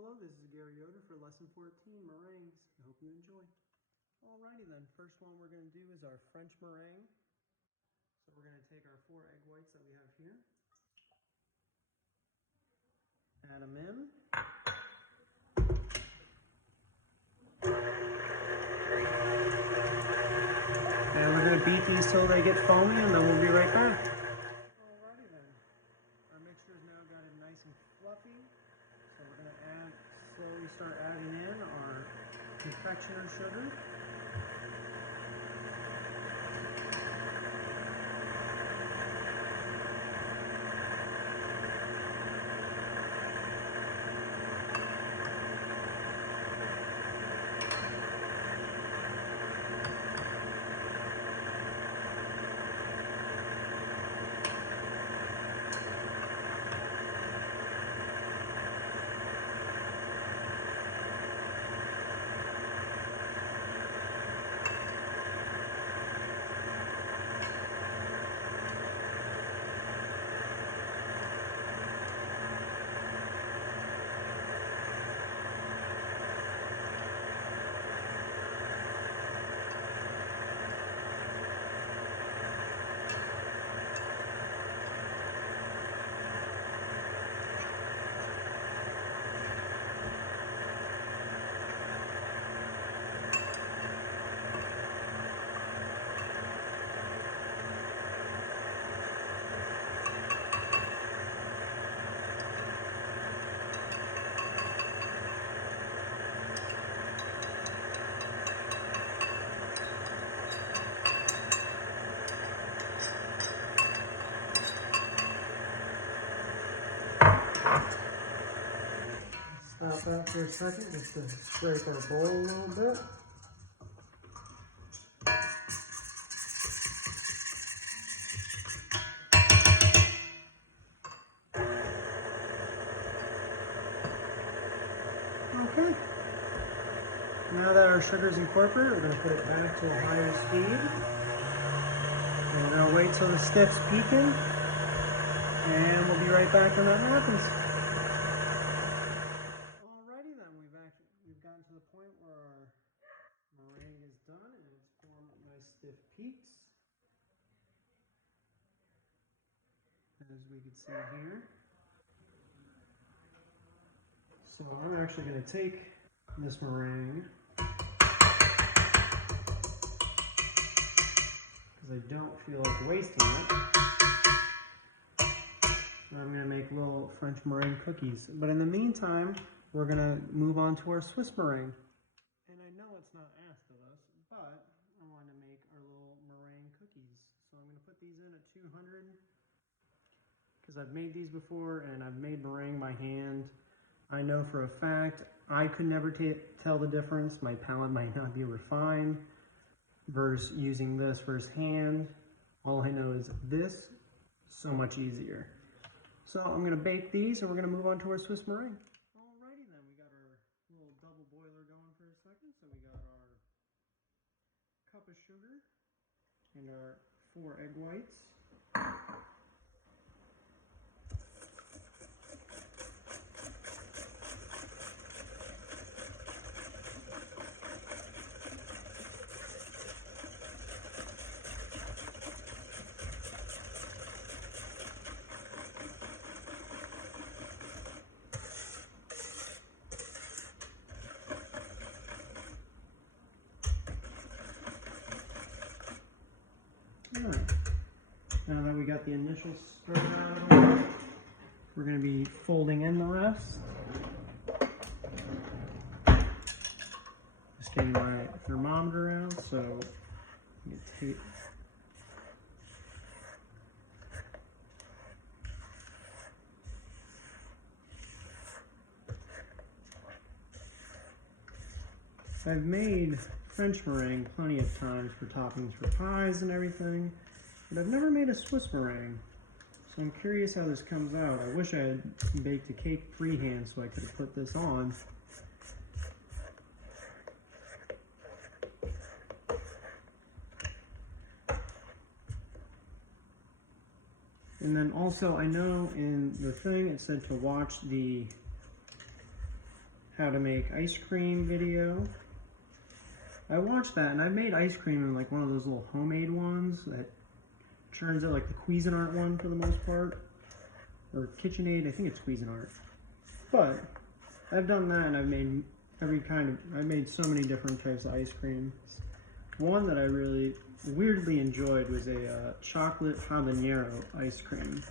Hello, this is Gary Yoder for lesson 14, meringues. I hope you enjoy. Alrighty then, first one we're going to do is our French meringue. So we're going to take our 4 egg whites that we have here, add them in. And we're going to beat these till they get foamy, and then we'll be right back. Alrighty then, our mixture's now got it nice and fluffy. So we're going to slowly start adding in our confectioner sugar. Stop that for a second just to scrape our bowl a little bit. Okay. Now that our sugar is incorporated, we're going to put it back to a higher speed. And we're going to wait till the stick's peaking. And we'll be right back when that happens. We've gotten to the point where our meringue is done and it's formed nice stiff peaks, as we can see here. So I'm actually going to take this meringue, because I don't feel like wasting it. I'm going to make little French meringue cookies. But in the meantime, we're going to move on to our Swiss meringue. And I know it's not asked of us, but I want to make our little meringue cookies. So I'm going to put these in at 200, because I've made these before and I've made meringue by hand. I know for a fact I could never tell the difference. My palate might not be refined versus using this versus hand. All I know is this, so much easier. So I'm going to bake these and we're going to move on to our Swiss meringue. Alrighty then, we got our little double boiler going for a second. So we got our cup of sugar and our 4 egg whites. Alright, now that we got the initial stir out of the way, we're going to be folding in the rest. Just getting my thermometer out, so you take I've made French meringue plenty of times for toppings for pies and everything, but I've never made a Swiss meringue, so I'm curious how this comes out. I wish I had baked a cake freehand so I could have put this on. And then also, I know in the thing it said to watch the how to make ice cream video. I watched that, and I've made ice cream in like one of those little homemade ones that turns out like the Cuisinart one for the most part, or KitchenAid. I think it's Cuisinart. But I've done that, and I've made I've made so many different types of ice creams. One that I really weirdly enjoyed was a chocolate habanero ice cream.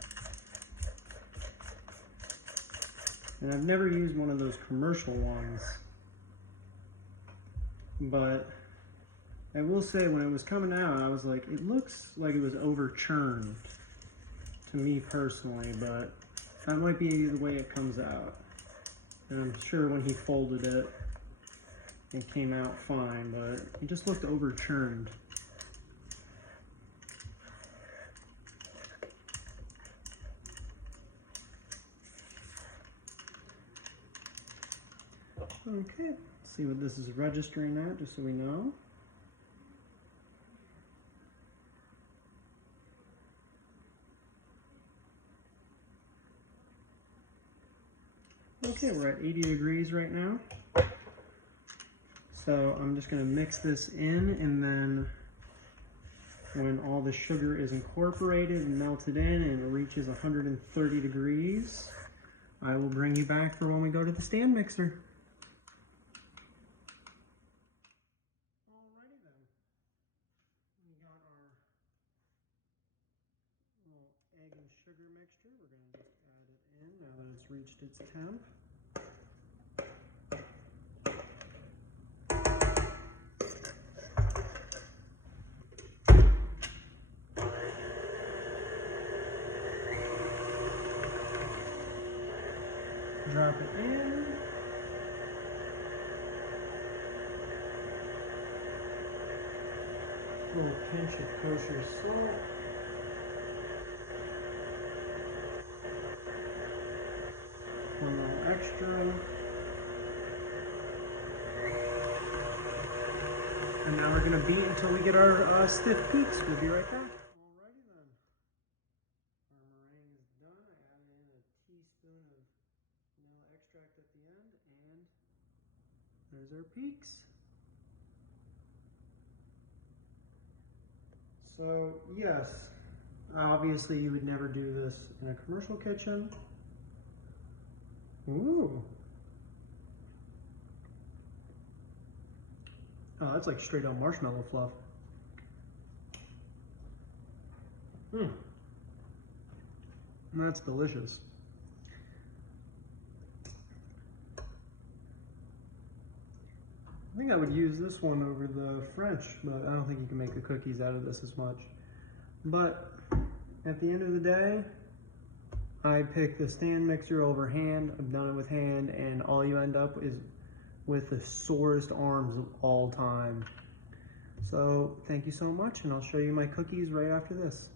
And I've never used one of those commercial ones, but I will say when it was coming out, I was like, it looks like it was over churned to me personally, but that might be the way it comes out. And I'm sure when he folded it, it came out fine, but it just looked over churned. Okay, let's see what this is registering at, just so we know. Okay, we're at 80 degrees right now. So I'm just going to mix this in, and then when all the sugar is incorporated and melted in and it reaches 130 degrees, I will bring you back for when we go to the stand mixer. Alrighty then. We got our little egg and sugar mixture. We're going to just add it in now that it's reached its temp. Drop it in. A little pinch of kosher salt. One little extra. And now we're going to beat until we get our stiff peaks. We'll be right back. Alrighty then. Our meringue is done. I added in a teaspoon of vanilla extract at the end, and there's our peaks. So yes, obviously you would never do this in a commercial kitchen. Ooh. Oh, that's like straight up marshmallow fluff. That's delicious. I think I would use this one over the French, but I don't think you can make the cookies out of this as much. But at the end of the day, I pick the stand mixer over hand. I've done it with hand, and all you end up is with the sorest arms of all time. So thank you so much, and I'll show you my cookies right after this.